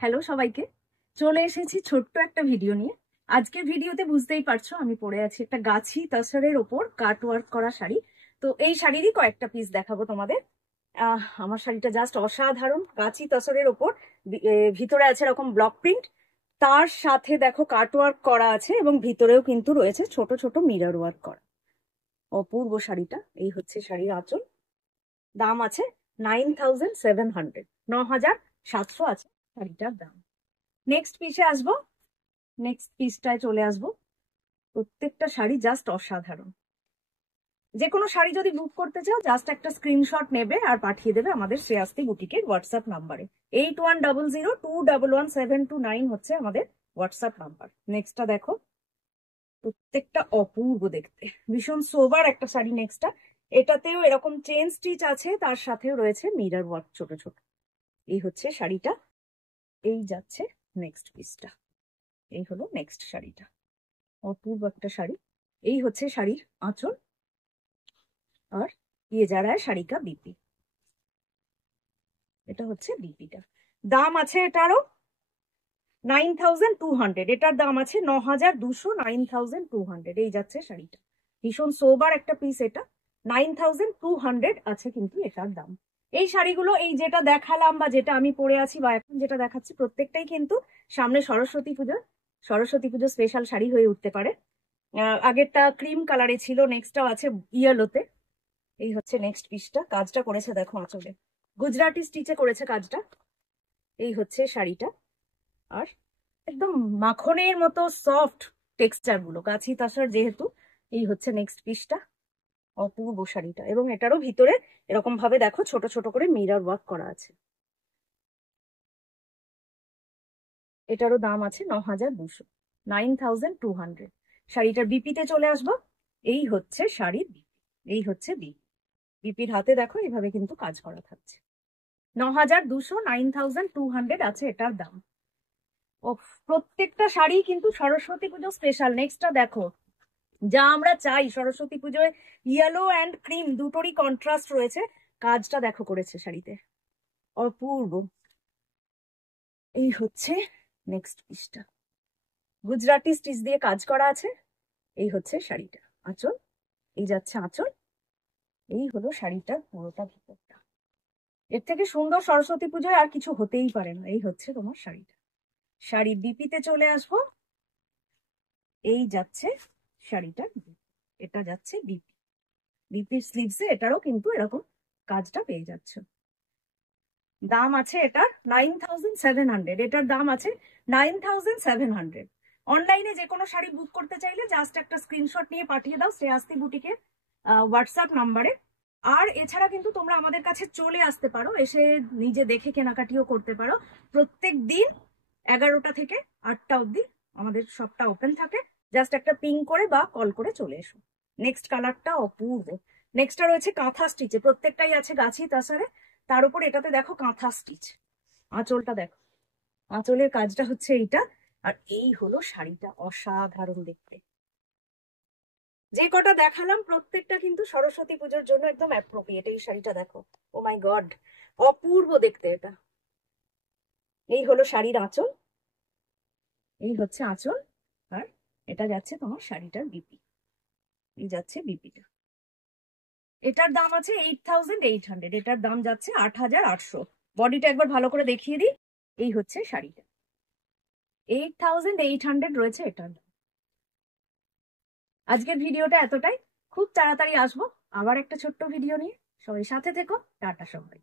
Hello সবাইকে, চলে এসেছি ছোট্ট একটা ভিডিও নিয়ে। আজকের ভিডিওতে বুঝতেই পারছো আমি পরে আছি একটা গাছি তসরের ওপর কাট ওয়ার্ক করা শাড়ি। তো এই শাড়িরই কয়েকটা পিস দেখাবো তোমাদের। আমার শাড়িটা জাস্ট অসাধারণ, গাছি তসরের ওপর ভিতরে আছে এরকম ব্লক প্রিন্ট, তার সাথে দেখো কাট ওয়ার্ক করা আছে এবং ভিতরেও কিন্তু রয়েছে ছোট ছোট মিরর ওয়ার্ক করা। অপূর্ব শাড়িটা। এই হচ্ছে শাড়ির আঁচল। দাম আছে 9700, 9700 আছে শাড়িটার দাম। নেক্সট পিসে আসবো, নেক্সট পিসটায় চলে আসবো। প্রত্যেকটা শাড়ি জাস্ট অসাধারণ। যে কোনো শাড়ি যদি বুক করতে চাও জাস্ট একটা স্ক্রিনশট নেবে আর পাঠিয়ে দেবে আমাদের শ্রেয়াস্তি বুটিকের হোয়াটসঅ্যাপ নাম্বারে। 8100217229 হচ্ছে আমাদের হোয়াটসঅ্যাপ নাম্বার। নেক্সটটা দেখো, প্রত্যেকটা অপূর্ব দেখতে, ভীষণ সোবার একটা শাড়ি। নেক্সটটা, এটাতেও এরকম চেন স্টিচ আছে, তার সাথেও রয়েছে মিরর ওয়ার্ক ছোট ছোট। এই হচ্ছে শাড়িটা। এই যাচ্ছে নেক্সট পিসটা। এই হলো নেক্সট শাড়িটা, অপূর্ব একটা শাড়ি। এই হচ্ছে শাড়ির আঁচল আর ইয়ে যারা শাড়ি কা বিপি। এটা হচ্ছে বিপিটা। দাম আছে এটারও 9200, এটার দাম আছে 9200, 9200। এই যাচ্ছে শাড়িটা, ভীষণ সোবার একটা পিস। এটা 9200 আছে কিন্তু এটার দাম। এই শাড়িগুলো, এই যেটা দেখালাম বা যেটা আমি পরে আছি বা এখন যেটা দেখাচ্ছি, প্রত্যেকটাই কিন্তু সামনে সরস্বতী পুজো স্পেশাল শাড়ি হয়ে উঠতে পারে। আগেরটা ক্রিম কালারে ছিল, নেক্সটটাও আছে ইয়েলোতে। এই হচ্ছে নেক্সট পিসটা। কাজটা করেছে দেখো আঁচলে, গুজরাটি স্টিচে করেছে কাজটা। এই হচ্ছে শাড়িটা, আর একদম মাখনের মতো সফট টেক্সচার গুলো, গাছি তাসার যেহেতু। এই হচ্ছে নেক্সট পিসটা, অপূর্ব শাড়িটা। এবং এটারও ভিতরে এরকম ভাবে দেখো ছোট ছোট করে মিরর ওয়ার্ক করা আছে। এটারও দাম আছে 9200, 9200। শাড়িটার বিপিতে চলে আসবো। এই হচ্ছে শাড়ির বিপি, এই হচ্ছে বিপি। বিপির হাতে দেখো এইভাবে কিন্তু কাজ করা থাকছে। 9200, 9200 আছে এটার দাম। ও, প্রত্যেকটা শাড়ি কিন্তু সরস্বতী পুজো স্পেশাল। নেক্সটটা দেখো, যা আমরা চাই সরস্বতী পুজোয়, ইয়েলো অ্যান্ড ক্রিম দুটোরই কন্ট্রাস্ট রয়েছে। কাজটা দেখো করেছে শাড়িতে, অপূর্ব। এই হচ্ছে নেক্সট পিসটা, গুজরাটি স্টিচ দিয়ে কাজ করা আছে। এই হচ্ছে শাড়িটা আঁচল। এই যাচ্ছে আঁচল। এই হলো শাড়িটার পুরোটা ভিতরটা। এর থেকে সুন্দর সরস্বতী পুজোয় আর কিছু হতেই পারে না। এই হচ্ছে তোমার শাড়িটা। শাড়ির বিপিতে চলে আসবো। এই যাচ্ছে শাড়িটার, এটা যাচ্ছে বিপি। বিপির স্লিভসে এটারও কিন্তু এরকম কাজটা পেয়ে যাচ্ছে। দাম আছে এটার 9700, এটার দাম আছে 9700। অনলাইনে যে কোনো শাড়ি বুক করতে চাইলে জাস্ট একটা স্ক্রিনশট নিয়ে পাঠিয়ে দাও শ্রেয়াস্তি বুটিকের হোয়াটসঅ্যাপ নাম্বারে। আর এছাড়া কিন্তু তোমরা আমাদের কাছে চলে আসতে পারো, এসে নিজে দেখে কেনাকাটিও করতে পারো। প্রত্যেক দিন 11টা থেকে 8টা অবধি আমাদের শপটা ওপেন থাকে। জাস্ট একটা পিং করে বা কল করে চলে এসো। নেক্সট কালারটা অপূর্ব। নেক্সটটা রয়েছে কাঁথা স্টিচে, প্রত্যেকটাই আছে গাছি তাসারে, তার উপর এটাতে দেখো কাঁথা স্টিচ। আঁচলটা দেখো, আঁচলের কাজটা হচ্ছে এইটা। আর এই হলো শাড়িটা, অসাধারণ দেখতে। যে কটা দেখালাম প্রত্যেকটা কিন্তু সরস্বতী পুজোর জন্য একদম অ্যাপ্রোপ্রিয়েট। এই শাড়িটা দেখো, ও মাই গড, অপূর্ব দেখতে এটা। এই হলো শাড়ির আঁচল, এই হচ্ছে আঁচল। আর এটা যাচ্ছে তোমার শাড়িটার বিপি। এই যাচ্ছে বিপিটা। এটার দাম আছে 8800, এটার দাম যাচ্ছে 8800। বডিটা একবার ভালো করে দেখিয়ে দিই। এই হচ্ছে শাড়িটা, 8800 রয়েছে এটার দাম। আজকের ভিডিওটা এতটাই। খুব তাড়াতাড়ি আসবো আবার একটা ছোট্ট ভিডিও নিয়ে। সবাই সাথে থেকো। টাটা সবাই।